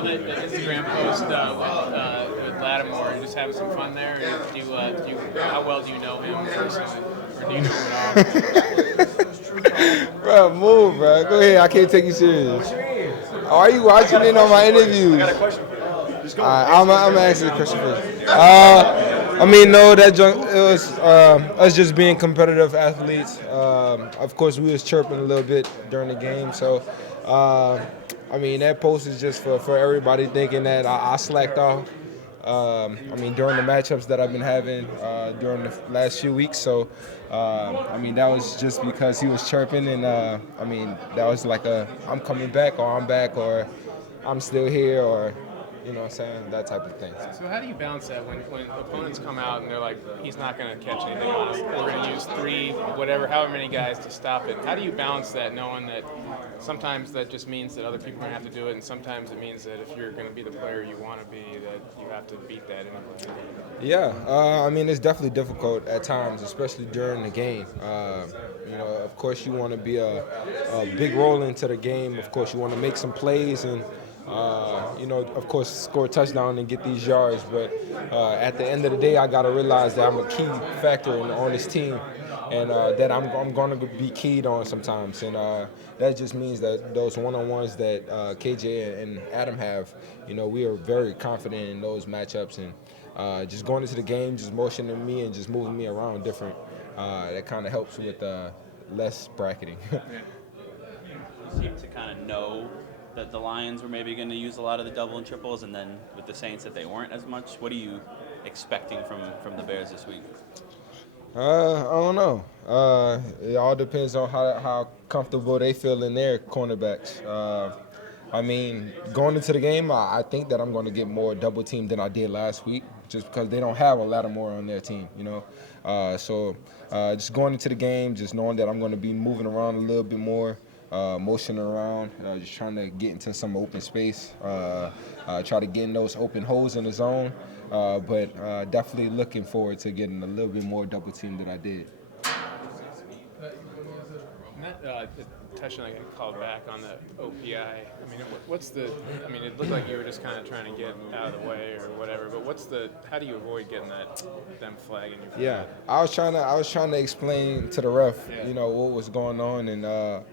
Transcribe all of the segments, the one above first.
saw the Instagram post with Lattimore. You're just having some fun there. How well do you know him personally, or do you know him at all? Bro, move, bro. Go ahead. I can't take you serious. Are you watching in on my interviews? I got a question for you. Just go. I'm asking the question first. No, it was us just being competitive athletes. Of course, we was chirping a little bit during the game. So, that post is just for everybody thinking that I slacked off. During the matchups that I've been having during the last few weeks. So, that was just because he was chirping, and that was like I'm coming back, or I'm back, or I'm still here, or you know what I'm saying, that type of thing. So how do you balance that when opponents come out and they're like, he's not going to catch anything on us, we're going to use three, however many guys to stop it? How do you balance that, knowing that sometimes that just means that other people are going to have to do it, and sometimes it means that if you're going to be the player you want to be, that you have to beat that anyway? Yeah, it's definitely difficult at times, especially during the game. Of course, you want to be a big role into the game. Of course, you want to make some plays and of course, score a touchdown and get these yards. But at the end of the day, I got to realize that I'm a key factor on this team, and that I'm going to be keyed on sometimes. And that just means that those one-on-ones that KJ and Adam have, we are very confident in those matchups. And just going into the game, just motioning me and just moving me around different, that kind of helps with less bracketing. You seem to kind of know that the Lions were maybe going to use a lot of the double and triples, and then with the Saints that they weren't as much. What are you expecting from the Bears this week? I don't know. It all depends on how comfortable they feel in their cornerbacks. Going into the game, I think that I'm going to get more double team than I did last week, just because they don't have a Lattimore on their team, So just going into the game, just knowing that I'm going to be moving around a little bit more, motioning around, just trying to get into some open space, try to get in those open holes in the zone, but definitely looking forward to getting a little bit more double team than I did. The touchdown I got called back on the OPI. It looked like you were just kind of trying to get out of the way or whatever, but how do you avoid getting them flagging you for that? I was trying to explain to the ref, what was going on, and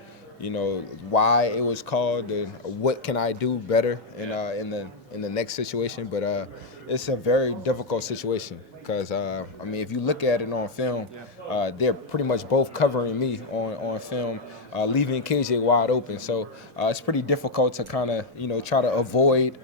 why it was called, and what can I do better in the next situation. But it's a very difficult situation because if you look at it on film, they're pretty much both covering me on film, leaving KJ wide open. So it's pretty difficult to kind of try to avoid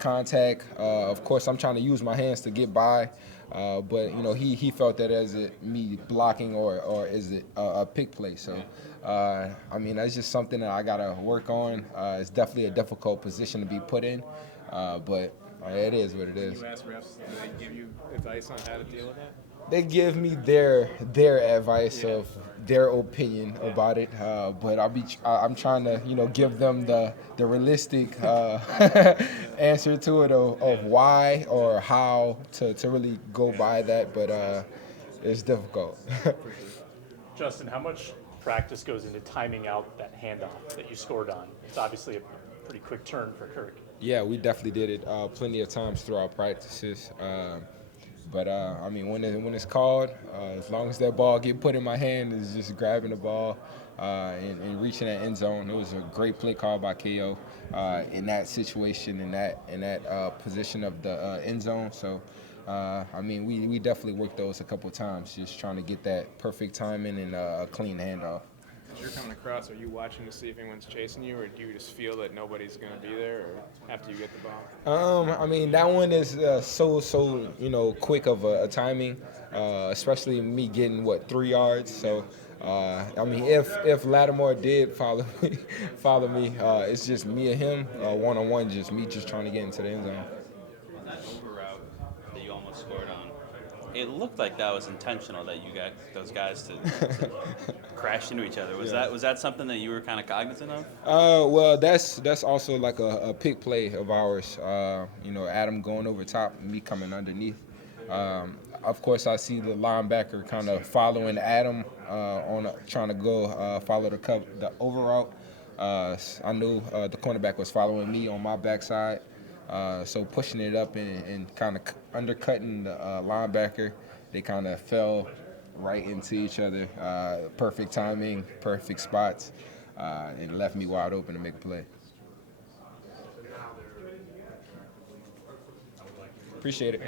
contact. Of course, I'm trying to use my hands to get by. But he felt that as me blocking or is it a pick play. So that's just something that I gotta work on. It's definitely a difficult position to be put in, but it is what it is. You ask refs, do they give you advice on how to deal with that? They give me their advice of their opinion about it, but I'm trying to give them the realistic answer to it of why or how to really go by that, but it's difficult. Justin, how much practice goes into timing out that handoff that you scored on? It's obviously a pretty quick turn for Kirk. Yeah, we definitely did it plenty of times through our practices. But when it's called, as long as that ball get put in my hand, is just grabbing the ball and reaching that end zone. It was a great play call by KO in that situation, in that position of the end zone. So, we definitely worked those a couple of times, just trying to get that perfect timing and a clean handoff. As you're coming across, are you watching to see if anyone's chasing you, or do you just feel that nobody's going to be there or after you get the ball? That one is so quick of a timing, especially me getting 3 yards. So, if Lattimore did follow me, it's just me and him, one-on-one, just me just trying to get into the end zone. That over route that you almost scored on, it looked like that was intentional, that you got those guys to crash into each other. Was that something that you were kind of cognizant of? Well, that's also like a pick play of ours. Adam going over top, me coming underneath. Of course, I see the linebacker kind of following Adam trying to go follow the over route. I knew the cornerback was following me on my backside. So pushing it up and kind of undercutting the linebacker, they kind of fell right into each other. Perfect timing, perfect spots, and left me wide open to make a play. Appreciate it.